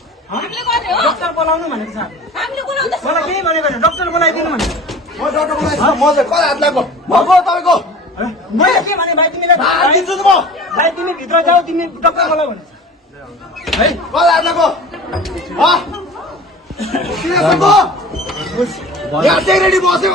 doctor बोलाउनु भनेको छ हामीले बोलाउँदा मलाई केही भनेको हैन डक्टर बोलाइदिनु भने म डक्टर बोलाइदिन्छु म चाहिँ कल हात लाग्यो म को तपाईको मैले के भने भाइ तिमीलाई दिन्छु नि म भाइ तिमी भित्र जाऊ तिमी डक्टर बोलाउ भने है कल हात लाग्यो ह किन सको यहाँ चाहिँ रेडी बस्यो